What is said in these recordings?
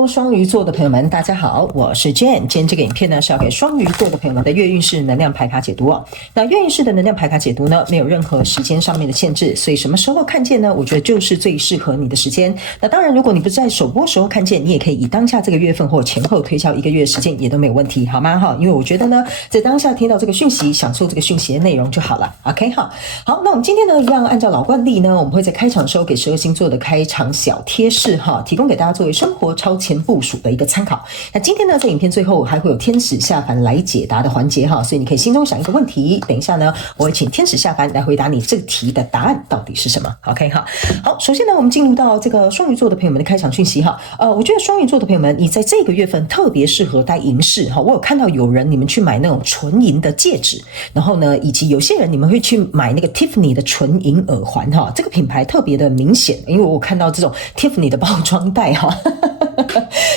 Hello， 雙魚座的朋友們，大家好，我是 Jane。今天這個影片呢是要給雙魚座的朋友們的月運勢能量牌卡解讀哦。那月運勢的能量牌卡解讀呢，沒有任何時間上面的限制，所以什麼時候看見呢？我覺得就是最適合你的時間。那當然，如果你不是在首播時候看見，你也可以以當下這個月份或前後推敲1個月時間也都沒有問題，好嗎？哈，因為我覺得呢，在當下聽到這個訊息，享受這個訊息的內容就好了。OK， 好，那我們今天呢，一樣按照老慣例呢，我們會在開場的時候給12星座的開場小貼士哈，提供給大家作為生活超前部署的一個參考。那今天呢，在影片最後還會有天使下凡來解答的環節哈，所以你可以心中想一個問題，等一下呢，我會請天使下凡來回答你這題的答案到底是什麼。OK 哈，好，首先呢，我們進入到這個雙魚座的朋友們的開場訊息哈。我覺得雙魚座的朋友們，你在這個月份特別適合戴銀飾哈。我有看到有人你們去買那種純銀的戒指，然後呢，以及有些人你們會去買那個 Tiffany 的純銀耳環哈。這個品牌特別的明顯，因為我看到這種 Tiffany 的包裝袋哈。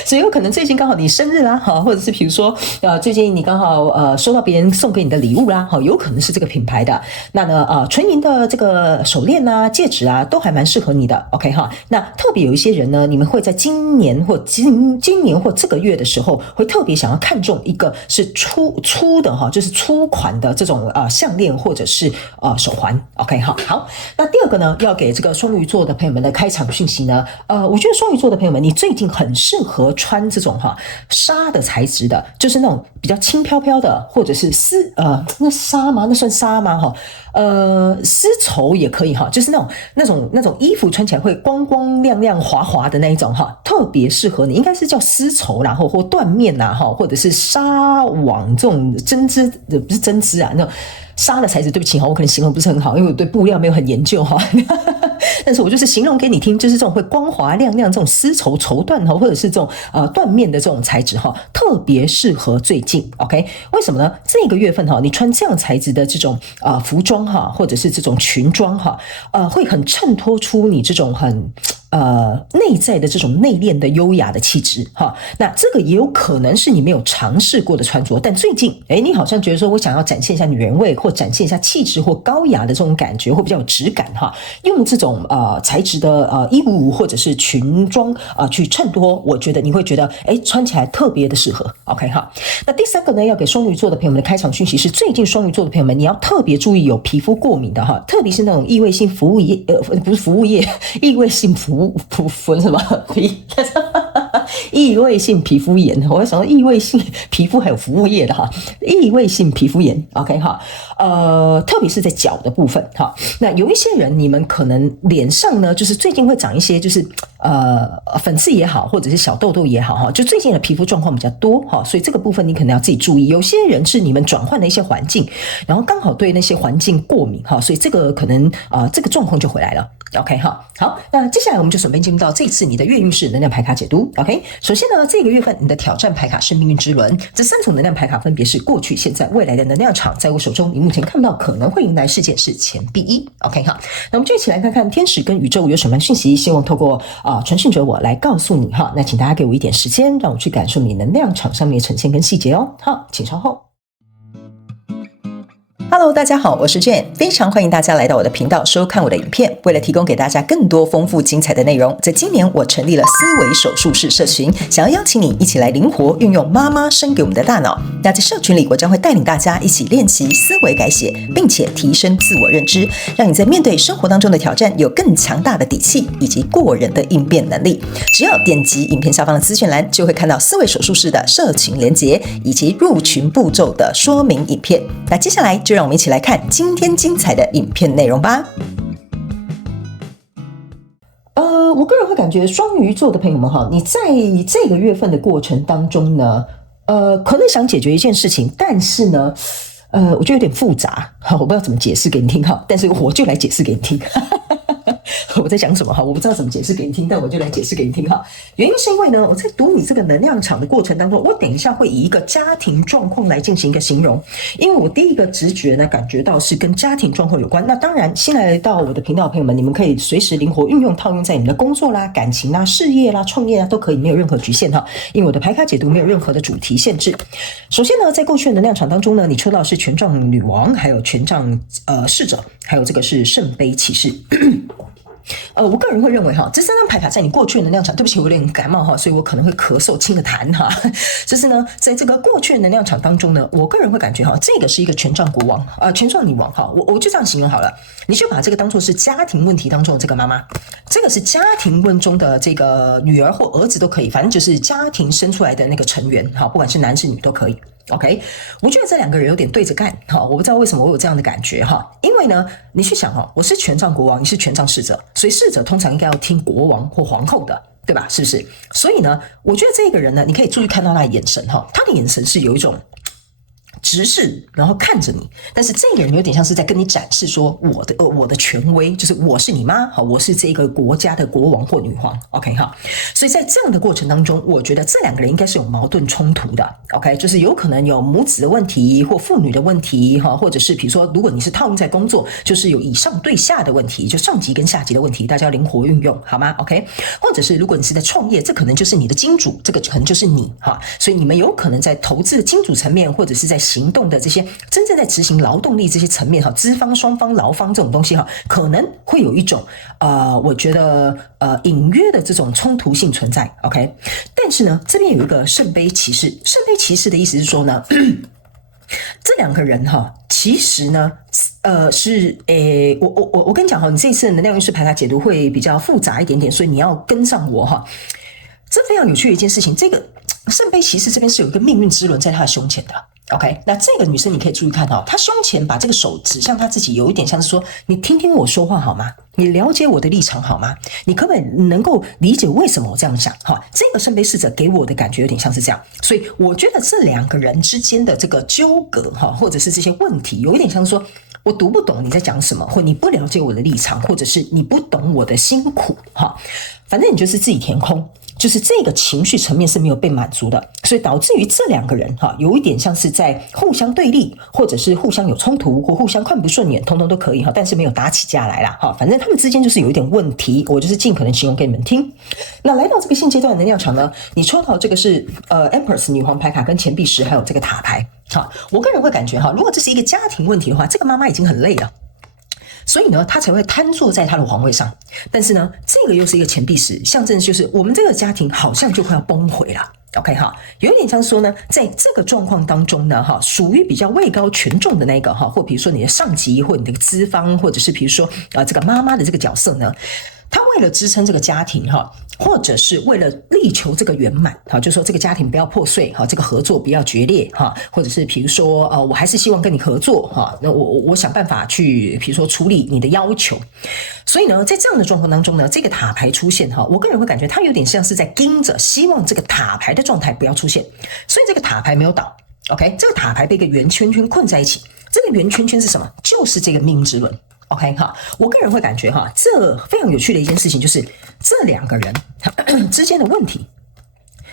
所以有可能最近剛好你生日啦，或者是比如說最近你剛好收到別人送給你的禮物啦，有可能是這個品牌的。那呢純銀的這個手鏈啊、戒指啊，都還蠻適合你的。OK 哈，那特別有一些人呢，你們會在今年或這個月的時候，會特別想要看中一個是粗的哈，就是粗款的這種項鏈或者是手環。OK 哈，好，那第二個呢，要給這個雙魚座的朋友們的開場訊息呢，我覺得雙魚座的朋友們，你最近很適合穿這種紗的材質的，就是那種比較輕飄飄的，或者是那紗嗎？那算紗嗎？絲綢也可以哈，就是那種衣服穿起來會光光亮亮滑滑的那一種哈，特別適合你，應該是叫絲綢啦，或緞面啦哈，或者是紗網這種針織的，不是針織啊，那種紗的材質，對不起哈，我可能形容不是很好，因為我對布料沒有很研究哈。但是我就是形容給你聽，就是這種會光滑亮亮這種絲綢綢緞哈，或者是這種緞面的這種材質哈，特別適合最近。OK， 為什麼呢？這個月份哈，你穿這樣材質的這種服裝哈，或者是這種裙裝哈，會很襯托出你這種很內在的這種內斂的優雅的氣質哈。那這個也有可能是你沒有嘗試過的穿着，但最近你好像覺得說我想要展現一下女人味，或展現一下氣質或高雅的這種感覺，或比較有質感哈，用這種材質的衣物或者是裙裝去襯托，我覺得你會覺得穿起來特別的適合。OK 哈，那第三個呢，要給雙魚座的朋友們的開場訊息是，最近雙魚座的朋友們，你要特別注意有皮膚過敏的哈，特別是那種異位性服務業，不是服務業，異位性什麼異位性皮膚炎，我會想到異位性皮膚還有服務業的哈，異位性皮膚炎 OK 哈，特別是在腳的部分哈。那有一些人你們可能臉上呢，就是最近會長一些就是粉刺也好，或者是小痘痘也好哈，就最近的皮膚狀況比較多哈，所以這個部分你可能要自己注意。有些人是你們轉換了一些環境，然後剛好對那些環境過敏哈，所以這個可能這個狀況就回來了。OK 哈，好，那接下來我們就準備進入到這次你的月運勢能量牌卡解讀。OK， 首先呢，這個月份你的挑戰牌卡是命運之輪，這3種能量牌卡分別是過去、現在、未來的能量場，在我手中，你目前看到可能會迎來事件是錢幣1。OK 哈，那我們就一起來看看天使跟宇宙有什麼訊息，希望透過傳訊者我來告訴你哈。那請大家給我一點時間，讓我去感受你能量場上面的呈現跟細節哦。好，請稍後。Hello， 大家好，我是 Jane， 非常歡迎大家來到我的頻道收看我的影片。為了提供給大家更多豐富精彩的內容，在今年我成立了思維手術室社群，想要邀請你一起來靈活運用媽媽生給我們的大腦。那在社群裡，我將會帶領大家一起練習思維改寫，並且提升自我認知，讓你在面對生活當中的挑戰有更強大的底氣以及過人的應變能力。只要點擊影片下方的資訊欄，就會看到思維手術室的社群連結以及入群步驟的說明影片。那接下來就讓我們一起來看今天精彩的影片內容吧。我個人會感覺雙魚座的朋友們哈，你在這個月份的過程當中呢，可能想解決一件事情，但是呢，我覺得有點複雜，我不知道怎麼解釋給你聽哈，但是我就來解釋給你聽。我在講什麼哈？我不知道怎麼解釋給你聽，但我就來解釋給你聽哈。原因是因為呢，我在讀你這個能量場的過程當中，我等一下會以一個家庭狀況來進行一個形容，因為我第一個直覺呢感覺到是跟家庭狀況有關。那當然，新來到我的頻道的朋友們，你們可以隨時靈活運用套用在你們的工作啦、感情啦、事業啦、創業啦都可以，沒有任何局限哈。因為我的牌卡解讀沒有任何的主題限制。首先呢，在過去的能量場當中呢，你抽到的是權杖女王，還有權杖侍者，還有這個是聖杯騎士。我個人會認為哈，這3張牌卡在你過去的能量場，對不起，我有點感冒哈，所以我可能會咳嗽清個痰哈。就是呢，在這個過去的能量場當中呢，我個人會感覺哈，這個是一個權杖國王權杖女王哈，我就這樣形容好了，你就把這個當作是家庭問題當中的這個媽媽，這個是家庭問中的這個女兒或兒子都可以，反正就是家庭生出來的那個成員哈，不管是男是女都可以。OK， 我覺得這2個人有點對着幹哈，我不知道為什麼我有這樣的感覺哈，因為呢，你去想哈，我是權杖國王，你是權杖侍者，所以侍者通常應該要聽國王或皇後的，對吧？是不是？所以呢，我覺得這個人呢，你可以注意看到他的眼神哈，他的眼神是有一種直視，然後看着你，但是这個人有點像是在跟你展示說我的權威，就是我是你媽，好，我是這個國家的國王或女皇 ，OK 哈，所以在這樣的過程當中，我覺得這2個人應該是有矛盾衝突的 ，OK， 就是有可能有母子的問題或父女的問題哈，或者是比如說如果你是套用在工作，就是有以上對下的問題，就上級跟下級的問題，大家要靈活運用好嗎 ？OK， 或者是如果你是在創業，這可能就是你的金主，這個可能就是你哈，所以你們有可能在投資的金主層面，或者是在行動的這些真正在執行勞動力這些層面哈，資方、雙方、勞方這種東西哈，可能會有一種我覺得隱約的這種衝突性存在 ，OK。但是呢，這邊有一個聖杯騎士，聖杯騎士的意思是說呢，這2個人哈，其實呢，我跟你講哈，你這次的能量運勢牌卡解讀會比較複雜一點點，所以你要跟上我哈。這非常有趣的一件事情，這個聖杯騎士這邊是有一個命運之輪在他的胸前的。OK， 那這個女生你可以注意看哈，她胸前把這個手指向她自己，有一點像是說，你聽聽我說話好嗎？你了解我的立場好嗎？你可不可以能夠理解為什麼我這樣想？哈，這個聖杯侍者給我的感覺有點像是這樣，所以我覺得這2個人之間的這個糾葛哈，或者是這些問題，有一點像是說我讀不懂你在講什麼，或你不了解我的立場，或者是你不懂我的辛苦哈，反正你就是自己填空。就是這個情緒層面是沒有被滿足的，所以導致於這2個人哈，有一點像是在互相對立，或者是互相有衝突，或互相看不順眼，通通都可以哈，但是沒有打起架來啦哈。反正他們之間就是有一點問題，我就是盡可能形容給你們聽。那來到這個現階段的能量場呢，你抽到這個是Empress 女皇牌卡跟錢幣十，還有這個塔牌哈。我個人會感覺哈，如果這是一個家庭問題的話，這個媽媽已經很累了。所以呢，他才會癱坐在他的皇位上。但是呢，這個又是一個錢幣十，象徵就是我們這個家庭好像就快要崩毀了。OK 哈，有一點像說呢，在這個狀況當中呢，哈，屬於比較位高權重的那個哈，或比如說你的上級，或你的資方，或者是比如說這個媽媽的這個角色呢，他為了支撐這個家庭哈，或者是為了力求這個圓滿哈，就說這個家庭不要破碎哈，這個合作不要決裂哈，或者是比如說我還是希望跟你合作哈，那我想辦法去比如說處理你的要求。所以呢，在這樣的狀況當中呢，這個塔牌出現哈，我個人會感覺它有點像是在盯着，希望這個塔牌的狀態不要出現，所以這個塔牌沒有倒。OK， 這個塔牌被一個圓圈圈困在一起，這個圓圈圈是什麼？就是這個命運之輪。OK 哈，我個人會感覺哈，這非常有趣的一件事情就是這2個人之間的問題，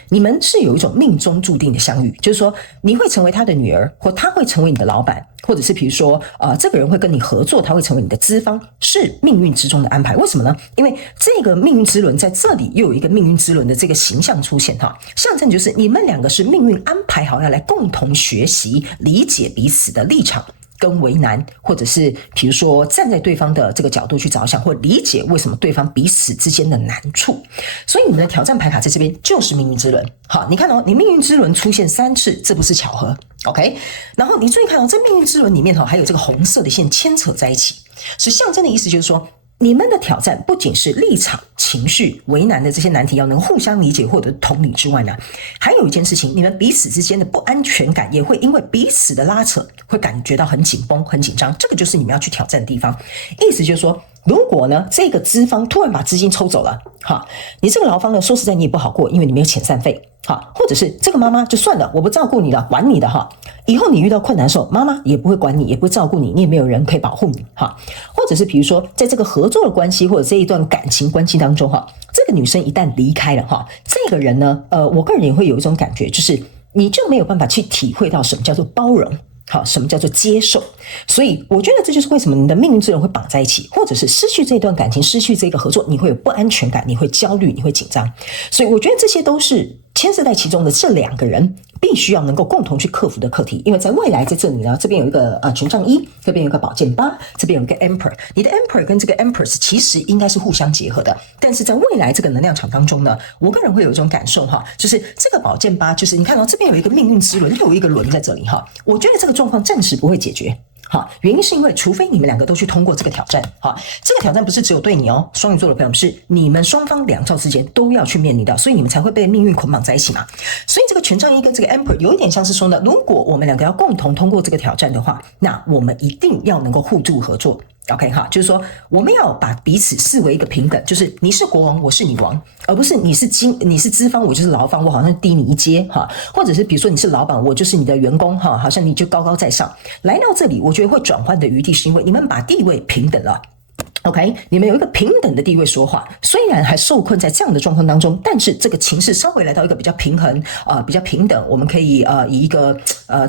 你們是有一種命中注定的相遇，就是說你會成為他的女兒，或他會成為你的老闆，或者是比如說這個人會跟你合作，他會成為你的資方，是命運之中的安排。為什麼呢？因為這個命運之輪在這裡又有一個命運之輪的這個形象出現哈，象徵就是你們2個是命運安排好要來共同學習理解彼此的立場跟為難，或者是比如說站在對方的這個角度去着想，或理解為什麼對方彼此之間的難處。所以你們的挑戰牌卡在這邊就是命運之輪。好，你看哦，你命運之輪出現3次，這不是巧合。OK， 然後你注意看哦，這命運之輪裡面還有這個紅色的線牽扯在一起，是象徵的意思就是說，你們的挑戰不僅是立場、情緒、為難的這些難題要能互相理解或者同理之外呢，還有一件事情，你們彼此之間的不安全感也會因為彼此的拉扯，會感覺到很緊繃、很緊張。這個就是你們要去挑戰的地方。意思就是說，如果呢這個資方突然把資金抽走了，哈，你這個勞方呢說實在你也不好過，因為你沒有遣散費，哈，或者是這個媽媽就算了，我不照顧你了，管你的哈。以後你遇到困難的時候，媽媽也不會管你，也不會照顧你，你也沒有人可以保護你哈。或者是比如說，在這個合作的關係或者這一段感情關係當中哈，這個女生一旦離開了哈，這個人呢，我個人也會有一種感覺，就是你就沒有辦法去體會到什麼叫做包容。好，什麼叫做接受？所以我覺得這就是為什麼你的命運之輪會綁在一起，或者是失去這段感情，失去這個合作，你會有不安全感，你會焦慮，你會緊張。所以我覺得這些都是牽涉在其中的這2個人必須要能夠共同去克服的課題。因為在未來在這裡呢，這邊有一個權杖一，這邊有一個寶劍八，這邊有一個 Emperor。你的 Emperor 跟這個 Empress 其實應該是互相結合的，但是在未來這個能量場當中呢，我個人會有一種感受哈，就是這個寶劍八，就是你看到這邊有一個命運之輪，又有一個輪在這裡哈，我覺得這個狀況暫時不會解決。好，原因是因為除非你們兩個都去通過這個挑戰，好，這個挑戰不是只有對你哦，雙魚座的朋友，是你們雙方兩造之間都要去面臨到，所以你們才會被命運捆綁在一起嘛。所以這個權杖一跟這個 Emperor 有一點像是說呢，如果我們兩個要共同通過這個挑戰的話，那我們一定要能夠互助合作。OK 哈，就是說我們要把彼此視為一個平等，就是你是國王，我是女王，而不是你是資方，我就是勞方，我好像低你一階哈，或者是比如說你是老闆，我就是你的員工哈，好像你就高高在上。來到這裡，我覺得會轉換的餘地是因為你們把地位平等了。OK， 你們有一個平等的地位說話，雖然還受困在這樣的狀況當中，但是這個情勢稍微來到一個比較平衡比較平等，我們可以以一個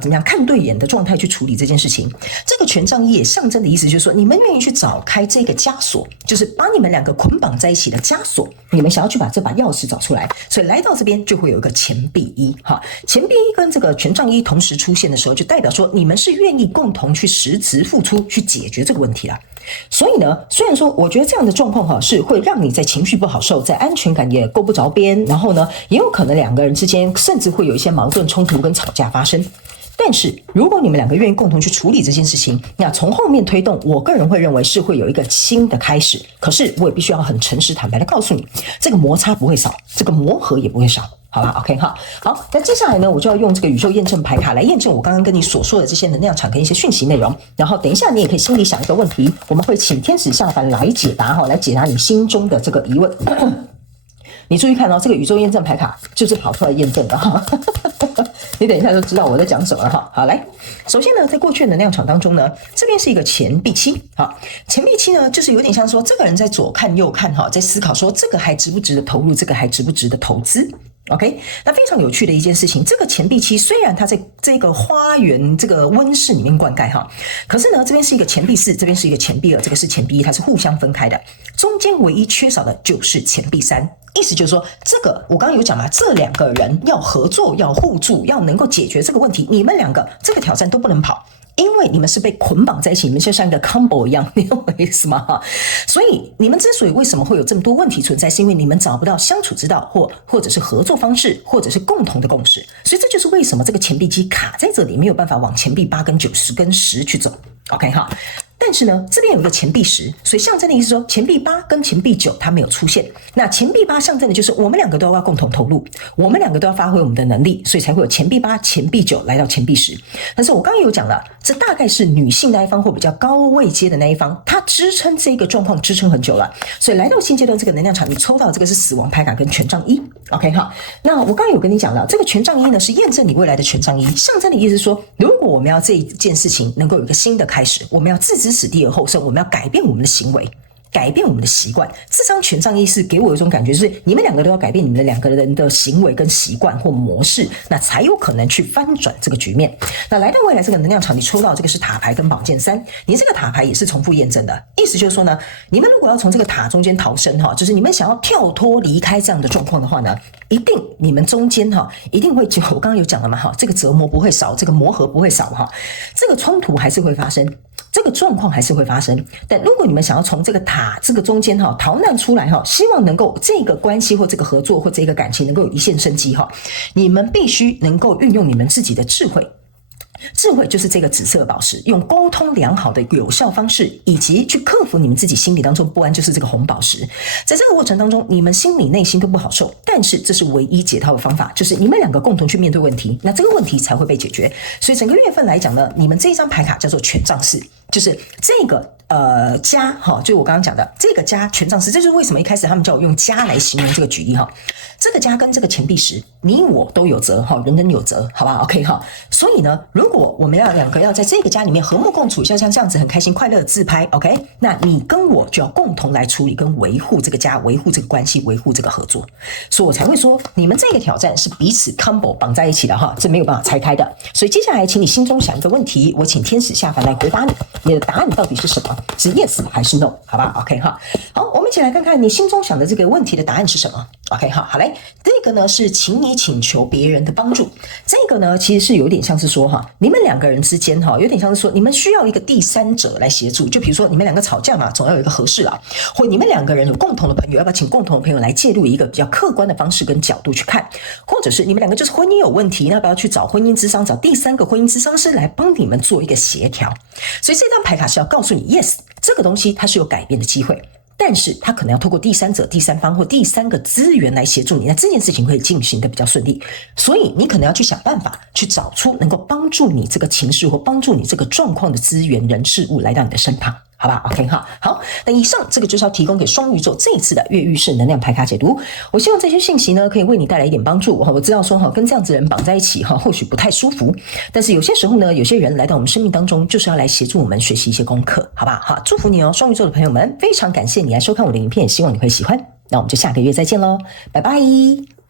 怎麼樣看對眼的狀態去處理這件事情。這個權杖一也象徵的意思就是說，你們願意去找開這個枷鎖，就是把你們兩個捆綁在一起的枷鎖，你們想要去把這把鑰匙找出來，所以來到這邊就會有一個錢幣一哈，錢幣一跟這個權杖一同時出現的時候，就代表說你們是願意共同去實質付出去解決這個問題啦。所以呢，雖然說我覺得這樣的狀況是會讓你在情緒不好受，在安全感也夠不着邊，然後呢，也有可能兩個人之間甚至會有一些矛盾衝突跟吵架發生。但是如果你們兩個願意共同去處理這件事情，那從後面推動，我個人會認為是會有一個新的開始。可是我也必須要很誠實坦白的告訴你，這個摩擦不會少，這個磨合也不會少。好吧 ，OK 哈，好，那接下來呢，我就要用這個宇宙驗證牌卡來驗證我剛剛跟你所說的這些能量場跟一些訊息內容。然後等一下你也可以心裡想一個問題，我們會請天使下凡來解答哈，來解答你心中的這個疑問。你注意看哦，這個宇宙驗證牌卡就是跑出來驗證的哈。你等一下就知道我在講什麼了哈。好，來，首先呢，在過去的能量場當中呢，這邊是一個錢幣七，好，錢幣七呢，就是有點像說這個人在左看右看哈，在思考說這個還值不值得投入，這個還值不值得投資。OK， 那非常有趣的一件事情，這個錢幣七雖然它在這個花園這個溫室裡面灌溉哈，可是呢，這邊是一個錢幣四，這邊是一個錢幣二，這個是錢幣一，它是互相分開的，中間唯一缺少的就是錢幣三。意思就是說，這個我剛剛有講了，這兩個人要合作，要互助，要能夠解決這個問題，你們兩個這個挑戰都不能跑。因為你們是被捆綁在一起，你們就像一個 combo 一樣，你懂我意思嗎？所以你們之所以為什麼會有這麼多問題存在，是因為你們找不到相處之道，或者是合作方式，或者是共同的共識。所以這就是為什麼這個錢幣機卡在這裡，沒有辦法往錢幣8跟9、10跟10去走。OK 哈。但是呢，這邊有一個錢幣10，所以象徵的意思說，錢幣8跟錢幣9它沒有出現。那錢幣8象徵的就是我們兩個都要共同投入，我們兩個都要發揮我們的能力，所以才會有錢幣8、錢幣9來到錢幣10。但是我剛剛有講了，這大概是女性那一方或比較高位階的那一方，她支撐這個狀況支撐很久了，所以來到新階段這個能量場，你抽到這個是死亡牌卡跟權杖1。OK 哈，那我剛剛有跟你講了，這個權杖1呢是驗證你未來的權杖1，象徵的意思是說，如果我們要這一件事情能夠有一個新的開始，我們要置之死地而後生，我們要改變我們的行為，改變我們的習慣。這張權杖1是給我一種感覺，就是你們兩個都要改變你們兩個人的行為跟習慣或模式，那才有可能去翻轉這個局面。那來到未來這個能量場，你抽到這個是塔牌跟寶劍3，你這個塔牌也是重複驗證的，意思就是說呢，你們如果要從這個塔中間逃生哈，就是你們想要跳脫離開這樣的狀況的話呢，一定你們中間哈一定會，我剛剛有講了嘛哈，這個折磨不會少，這個磨合不會少哈，這個衝突還是會發生。這個狀況還是會發生，但如果你們想要從這個塔這個中間逃難出來希望能夠這個關係或這個合作或這個感情能夠有一線生機你們必須能夠運用你們自己的智慧。智慧就是這個紫色寶石，用溝通良好的有效方式，以及去克服你們自己心裡當中不安，就是這個紅寶石。在這個過程當中，你們心裡內心都不好受，但是這是唯一解套的方法，就是你們兩個共同去面對問題，那這個問題才會被解決。所以整個月份來講呢，你們這一張牌卡叫做權杖4，就是這個家就我剛剛講的這個家權杖4，這就是為什麼一開始他們叫我用家來形容這個舉例這個家跟這個錢幣10，你我都有責人人有責，好吧 ？OK 所以呢，如果我們兩個要在這個家裡面和睦共處，像這樣子很開心快樂的自拍 ，OK， 那你跟我就要共同來處理跟維護這個家，維護這個關係，維護這個合作，所以我才會說你們這個挑戰是彼此 combo 綁在一起的這沒有辦法拆開的。所以接下來請你心中想一個問題，我請天使下凡來回答你，你的答案到底是什麼？是 yes 還是 no？ 好吧 ？OK 好，我們一起來看看你心中想的這個問題的答案是什麼 OK， 好嘞，這個呢是請你請求別人的幫助。這個呢其實是有點像是說你們兩個人之間有點像是說你們需要一個第三者來協助。就比如說你們兩個吵架嘛，總要有一個和事佬，或你們兩個人有共同的朋友，要不要請共同的朋友來介入一個比較客觀的方式跟角度去看？或者是你們兩個就是婚姻有問題，那要不要去找婚姻諮商，找第三個婚姻諮商師來幫你們做一個協調？所以這張牌卡是要告訴你 ，yes， 這個東西它是有改變的機會。但是他可能要透過第三者、第三方或第三個資源來協助你，那這件事情會進行的比較順利。所以你可能要去想辦法，去找出能夠幫助你這個情緒或幫助你這個狀況的資源、人、事物來到你的身旁。好吧 ，OK 哈，好，那以上這個就是要提供給雙魚座這一次的月運勢能量牌卡解讀。我希望這些信息呢，可以為你帶來一點幫助。我知道說跟這樣子的人綁在一起或許不太舒服，但是有些時候呢，有些人來到我們生命當中，就是要來協助我們學習一些功課，好吧？好，祝福你哦，雙魚座的朋友們，非常感謝你來收看我的影片，也希望你會喜歡。那我們就下個月再見嘍，拜拜。